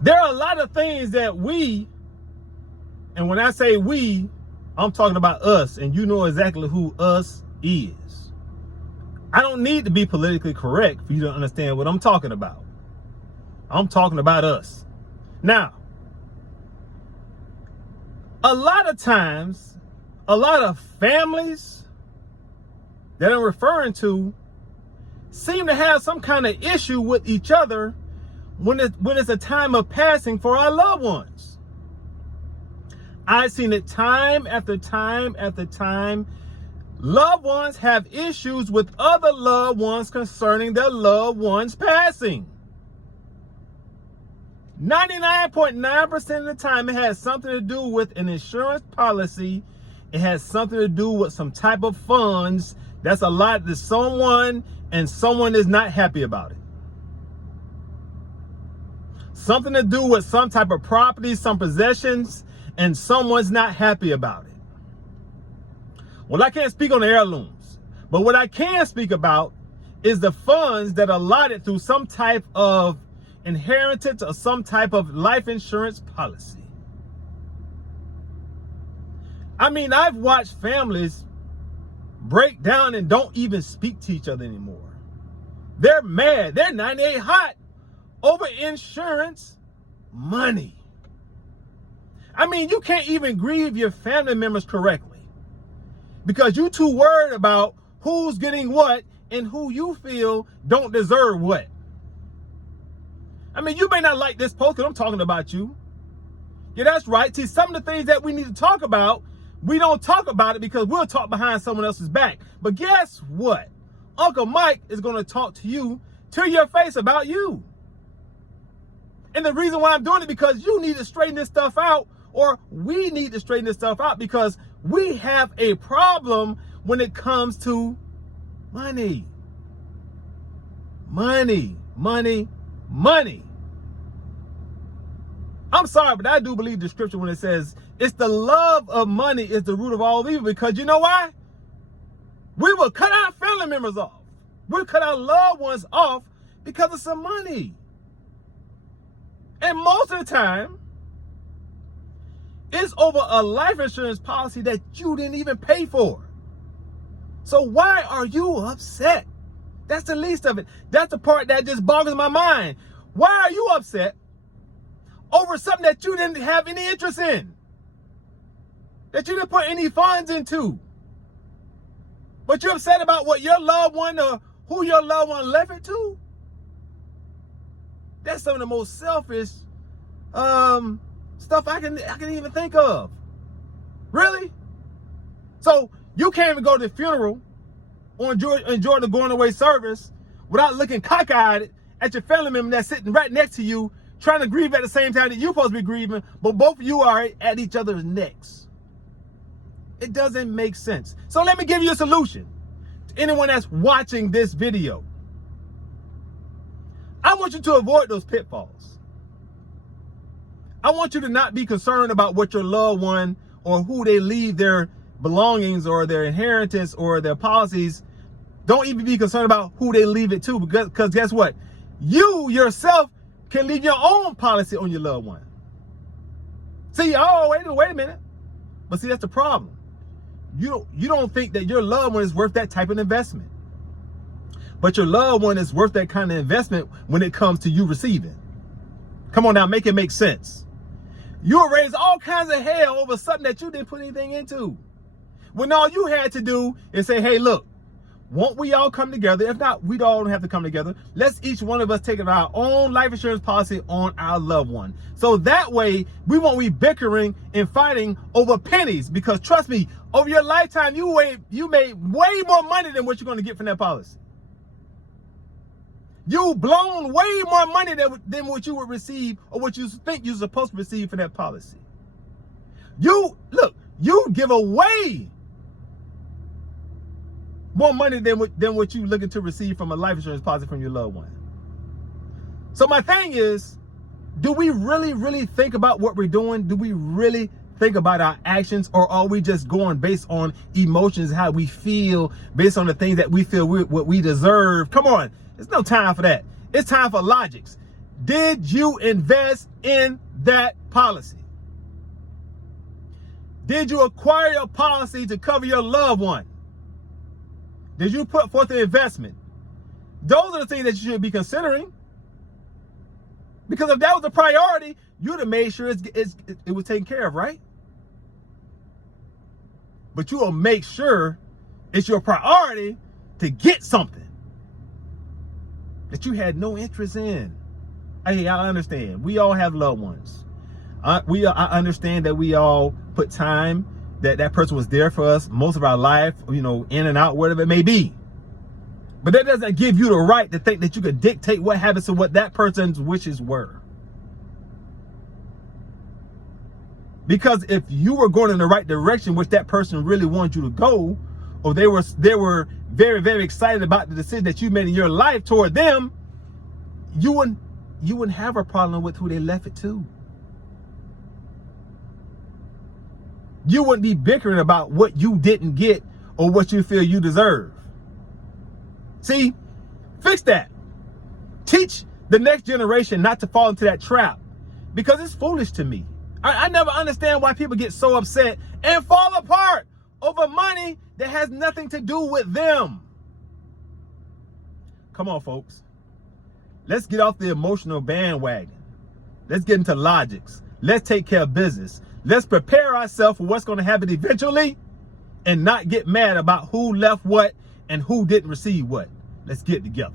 There are a lot of things that we, and when I say we, I'm talking about us, and you know exactly who us is. I don't need to be politically correct for you to understand what I'm talking about. I'm talking about us. Now, a lot of times, a lot of families that I'm referring to seem to have some kind of issue with each other when it's a time of passing for our loved ones. I've seen it time after time after time. Loved ones have issues with other loved ones concerning their loved ones passing. 99.9% of the time, it has something to do with an insurance policy. It has something to do with some type of funds that's allotted to someone, and someone is not happy about it. Something to do with some type of property, some possessions, and someone's not happy about it. Well, I can't speak on the heirlooms, but what I can speak about is the funds that are allotted through some type of inheritance or some type of life insurance policy. I mean, I've watched families break down and don't even speak to each other anymore. They're mad. They're 98 hot over insurance money. I mean, you can't even grieve your family members correctly because you're too worried about who's getting what and who you feel don't deserve what. I mean, you may not like this post because I'm talking about you. Yeah, that's right. See, some of the things that we need to talk about, we don't talk about it because we'll talk behind someone else's back. But guess what? Uncle Mike is going to talk to you to your face about you. And the reason why I'm doing it because you need to straighten this stuff out, or we need to straighten this stuff out because we have a problem when it comes to money. Money, money, money. I'm sorry, but I do believe the scripture when it says it's the love of money is the root of all evil, because you know why? We will cut our family members off. We'll cut our loved ones off because of some money. And most of the time, it's over a life insurance policy that you didn't even pay for. So why are you upset? That's the least of it. That's the part that just boggles my mind. Why are you upset over something that you didn't have any interest in? That you didn't put any funds into? But you're upset about what your loved one or who your loved one left it to? That's some of the most selfish stuff I can even think of. Really? So you can't even go to the funeral or enjoy the going away service without looking cockeyed at your family member that's sitting right next to you, trying to grieve at the same time that you're supposed to be grieving, but both of you are at each other's necks. It doesn't make sense. So let me give you a solution to anyone that's watching this video. I want you to avoid those pitfalls. I want you to not be concerned about what your loved one or who they leave their belongings or their inheritance or their policies. Don't even be concerned about who they leave it to, because guess what? You yourself can leave your own policy on your loved one. See, oh, wait a minute. But see, that's the problem. You don't think that your loved one is worth that type of investment. But your loved one is worth that kind of investment when it comes to you receiving. Come on now, make it make sense. You'll raise all kinds of hell over something that you didn't put anything into. When all you had to do is say, hey, look, won't we all come together? If not, we all don't have to come together. Let's each one of us take our own life insurance policy on our loved one. So that way, we won't be bickering and fighting over pennies. Because trust me, over your lifetime, you made way more money than what you're going to get from that policy. You've blown way more money than what you would receive or what you think you're supposed to receive for that policy. You give away more money than what you're looking to receive from a life insurance policy from your loved one. So my thing is, do we really, really think about what we're doing? Do we really think about our actions, or are we just going based on emotions, how we feel, based on the things that we feel what we deserve? Come on, there's no time for that. It's time for logics. Did you invest in that policy? Did you acquire a policy to cover your loved one? Did you put forth an investment? Those are the things that you should be considering. Because if that was a priority, you'd have made sure it was taken care of, right? But you will make sure it's your priority to get something that you had no interest in. Hey, I understand. We all have loved ones. I understand that we all put time, that person was there for us most of our life, in and out, whatever it may be. But that doesn't give you the right to think that you could dictate what happens to what that person's wishes were. Because if you were going in the right direction, which that person really wanted you to go, or they were very, very excited about the decision that you made in your life toward them, you wouldn't have a problem with who they left it to. You wouldn't be bickering about what you didn't get or what you feel you deserve. See, fix that. Teach the next generation not to fall into that trap, because it's foolish to me. I never understand why people get so upset and fall apart over money that has nothing to do with them. Come on, folks. Let's get off the emotional bandwagon. Let's get into logics. Let's take care of business. Let's prepare ourselves for what's going to happen eventually and not get mad about who left what and who didn't receive what. Let's get together.